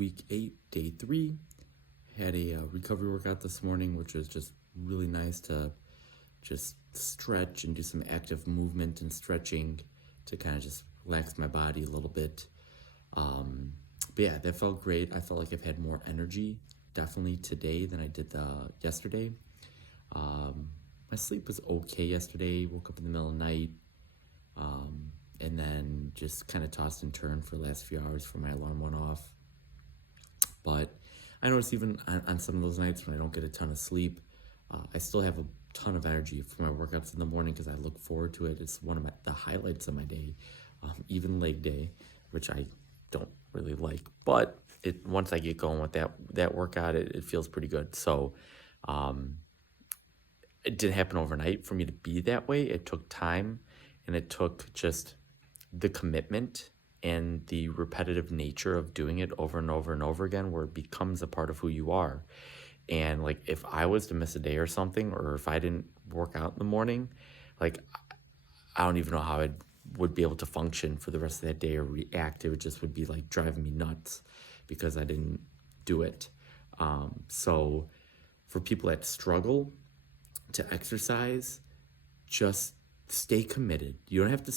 week 8, day 3. Had a recovery workout this morning, which was just really nice to just stretch and do some active movement and stretching to kind of just relax my body a little bit. But yeah, that felt great. I felt like I've had more energy definitely today than I did yesterday. My sleep was okay yesterday. Woke up in the middle of the night, and then just kind of tossed and turned for the last few hours before my alarm went off. But I noticed even on some of those nights when I don't get a ton of sleep, I still have a ton of energy for my workouts in the morning because I look forward to it. It's one of the highlights of my day, even leg day, which I don't really like. But once I get going with that workout, it feels pretty good. So it didn't happen overnight for me to be that way. It took time, and it took just the commitment and the repetitive nature of doing it over and over and over again, where it becomes a part of who you are. And like, if I was to miss a day or something, or if I didn't work out in the morning, like, I don't even know how I would be able to function for the rest of that day or react. It just would be like driving me nuts because I didn't do it. So for people that struggle to exercise, just stay committed. You don't have to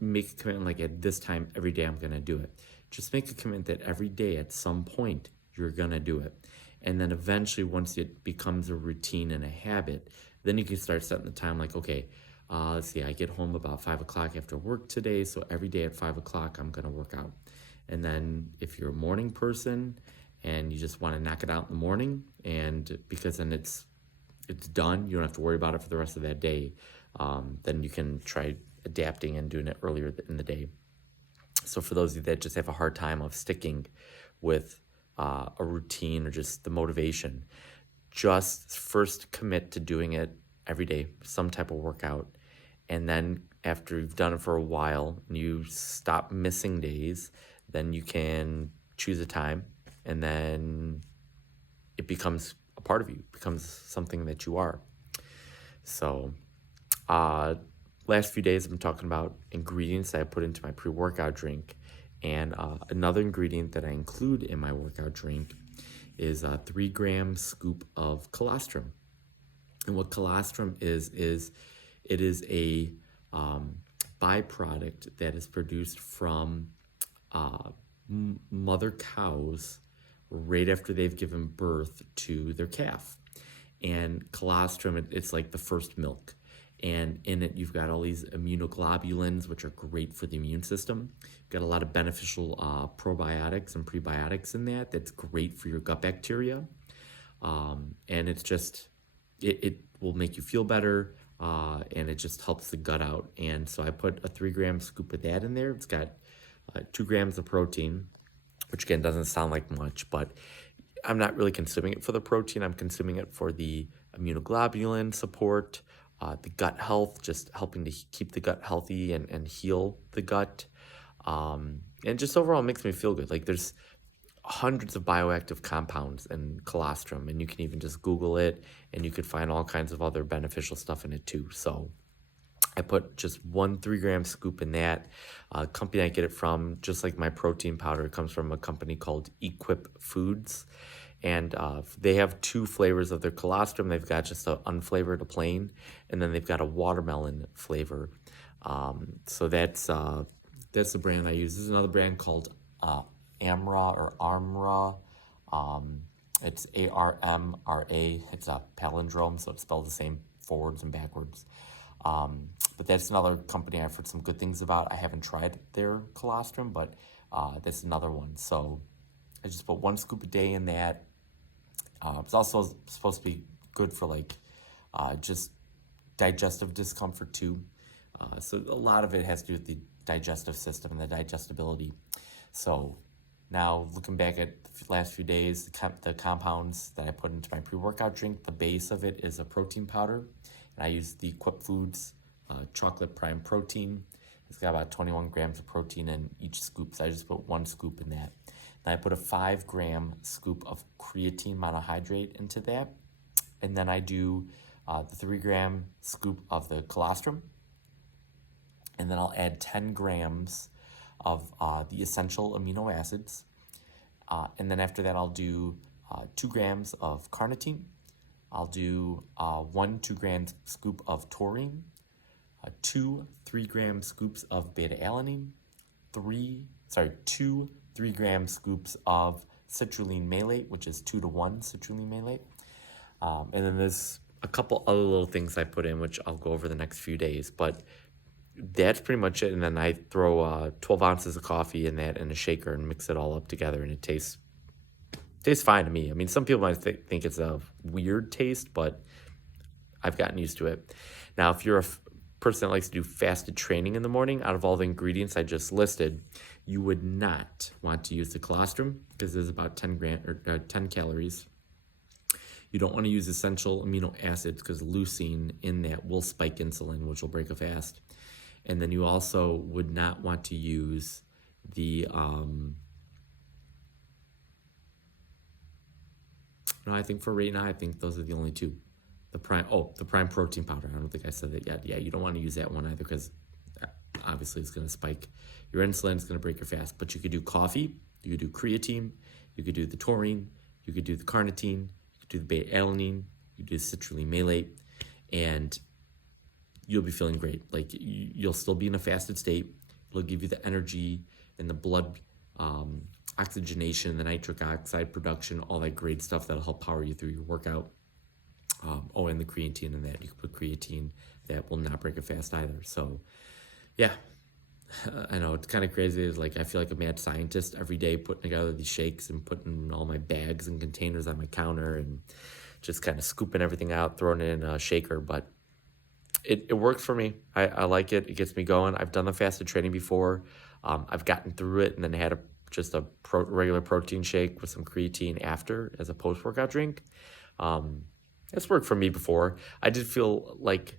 make a commitment like at this time every day I'm going to do it. Just make a commitment that every day at some point you're going to do it. And then eventually, once it becomes a routine and a habit, then you can start setting the time like, okay, let's see, I get home about 5 o'clock after work today, so every day at 5 o'clock I'm going to work out. And then if you're a morning person and you just want to knock it out in the morning, and because then it's done, you don't have to worry about it for the rest of that day, then you can try adapting and doing it earlier in the day. So for those of you that just have a hard time of sticking with a routine or just the motivation, just first commit to doing it every day, some type of workout. And then after you've done it for a while and you stop missing days, then you can choose a time, and then it becomes a part of you, becomes something that you are. So last few days I've been talking about ingredients that I put into my pre-workout drink. And another ingredient that I include in my workout drink is a 3-gram scoop of colostrum. And what colostrum is it is a byproduct that is produced from mother cows right after they've given birth to their calf. And colostrum, it's like the first milk. And in it, you've got all these immunoglobulins, which are great for the immune system. You've got a lot of beneficial probiotics and prebiotics in that. That's great for your gut bacteria. And it's just, it will make you feel better, and it just helps the gut out. And so I put a 3-gram scoop of that in there. It's got 2 grams of protein, which again doesn't sound like much, but I'm not really consuming it for the protein. I'm consuming it for the immunoglobulin support, the gut health, just helping to keep the gut healthy and heal the gut. And just overall makes me feel good. Like, there's hundreds of bioactive compounds in colostrum, and you can even just Google it and you could find all kinds of other beneficial stuff in it too. So I put just 1 3-gram scoop in that. Company I get it from, just like my protein powder, comes from a company called Equip Foods. And they have 2 flavors of their colostrum. They've got just an unflavored, a plain, and then they've got a watermelon flavor. So that's the brand I use. There's another brand called Amra or Armra. It's ARMRA. It's a palindrome, so it's spelled the same forwards and backwards. But that's another company I've heard some good things about. I haven't tried their colostrum, but that's another one. So I just put 1 scoop a day in that. It's also supposed to be good for like just digestive discomfort too. So a lot of it has to do with the digestive system and the digestibility. So now looking back at the last few days, the compounds that I put into my pre-workout drink, the base of it is a protein powder. And I use the Equip Foods chocolate prime protein. It's got about 21 grams of protein in each scoop, so I just put 1 scoop in that. Then I put a 5-gram scoop of creatine monohydrate into that. And then I do the 3-gram scoop of the colostrum. And then I'll add 10 grams of the essential amino acids. And then after that, I'll do 2 grams of carnitine. I'll do 1 2-gram scoop of taurine, 2 3-gram scoops of beta-alanine, 2 3-gram scoops of citrulline malate, which is 2-to-1 citrulline malate. And then there's a couple other little things I put in, which I'll go over the next few days. But that's pretty much it. And then I throw 12 ounces of coffee in that in a shaker and mix it all up together, and it tastes fine to me. I mean, some people might think it's a weird taste, but I've gotten used to it. Now, if you're a person that likes to do fasted training in the morning, out of all the ingredients I just listed, you would not want to use the colostrum because there's about 10 calories. You don't want to use essential amino acids because leucine in that will spike insulin, which will break a fast. And then you also would not want to use the no, I think for right now, I think those are the only two. The prime protein powder. I don't think I said that yet. Yeah, you don't want to use that one either because obviously it's going to spike your insulin. It's going to break your fast. But you could do coffee. You could do creatine. You could do the taurine. You could do the carnitine. You could do the beta-alanine. You could do the citrulline malate. And you'll be feeling great. Like you'll still be in a fasted state. It'll give you the energy and the blood oxygenation, the nitric oxide production, all that great stuff that'll help power you through your workout. And the creatine in that. You can put creatine that will not break a fast either. So, yeah, I know it's kind of crazy. It's like I feel like a mad scientist every day putting together these shakes and putting all my bags and containers on my counter and just kind of scooping everything out, throwing it in a shaker. But it works for me. I like it. It gets me going. I've done the fasted training before. I've gotten through it and then had just a regular protein shake with some creatine after as a post-workout drink. It's worked for me before. I did feel like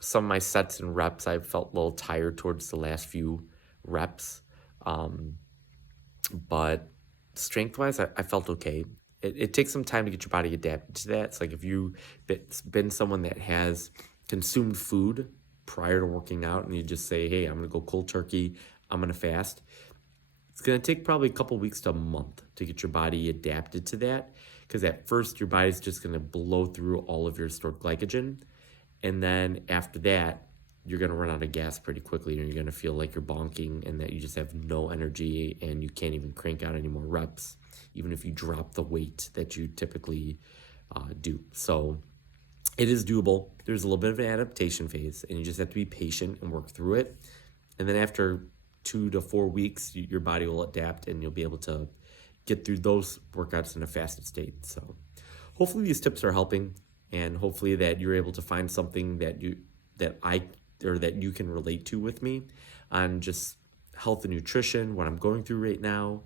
some of my sets and reps, I felt a little tired towards the last few reps. But strength-wise, I felt okay. It takes some time to get your body adapted to that. It's like if you've been someone that has consumed food prior to working out and you just say, hey, I'm going to go cold turkey, I'm going to fast. It's going to take probably a couple weeks to a month to get your body adapted to that because at first your body's just going to blow through all of your stored glycogen. And then after that, you're going to run out of gas pretty quickly and you're going to feel like you're bonking and that you just have no energy and you can't even crank out any more reps, even if you drop the weight that you typically do. So it is doable. There's a little bit of an adaptation phase and you just have to be patient and work through it. And then after 2 to 4 weeks, your body will adapt and you'll be able to get through those workouts in a fasted state. So hopefully these tips are helping and hopefully that you're able to find something that you can relate to with me on just health and nutrition, what I'm going through right now.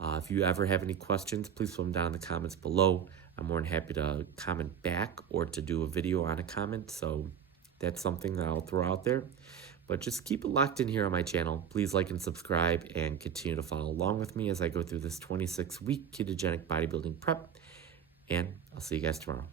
If you ever have any questions, please put them down in the comments below. I'm more than happy to comment back or to do a video on a comment. So that's something that I'll throw out there. But just keep it locked in here on my channel. Please like and subscribe and continue to follow along with me as I go through this 26-week ketogenic bodybuilding prep. And I'll see you guys tomorrow.